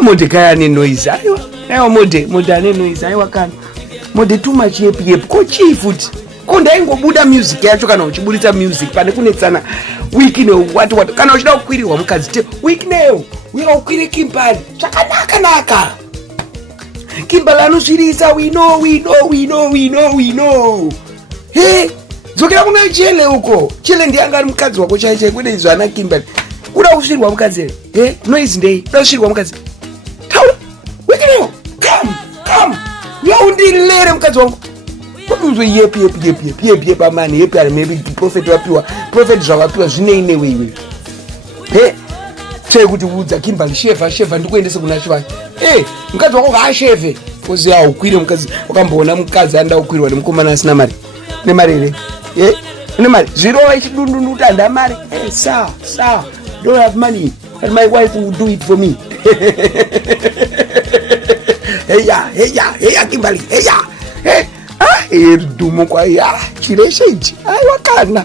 Modhekai Ane Noise. Aiwa Modhe Ane Noise. Aiwa kana. Modhe too much yep. Ko chifuti. Ko ndaingobuda music yacho kana uchibudisa music pane kunetsana wiki ne what kana uchida kukwirirwa mukadzi te wiki neyo uya ukwire Kimbali chakanaka Kimbali anosvirisa we know he dzokera kuna chele uko chele ndianga ari mukadzi wako chaiche kwede izvo ana Kimbali uda kusvirwa mukadzi he Noise ndei uda kusvirwa mukadzi taura wiki neyo come yaundilere mukadzi wangu kuduzwe yepi pamani yepi ari maybe prophet wapiwa prophet zvawapiwa zvineine wewe he chai kuti udza Kimbali sheva ndikuendese kuna Shivai mukadzi wako ngasheve koziya ukwire mukadzi wakamboona mukadzi anda ukwirwa nemukomana asina mari nemari ere une mari zvirova ichidundundu kuti handa mari sawa don't have money and my wife will do it for me heya Kimbali heya dumo kwa ya chireshe ichi aiwa kana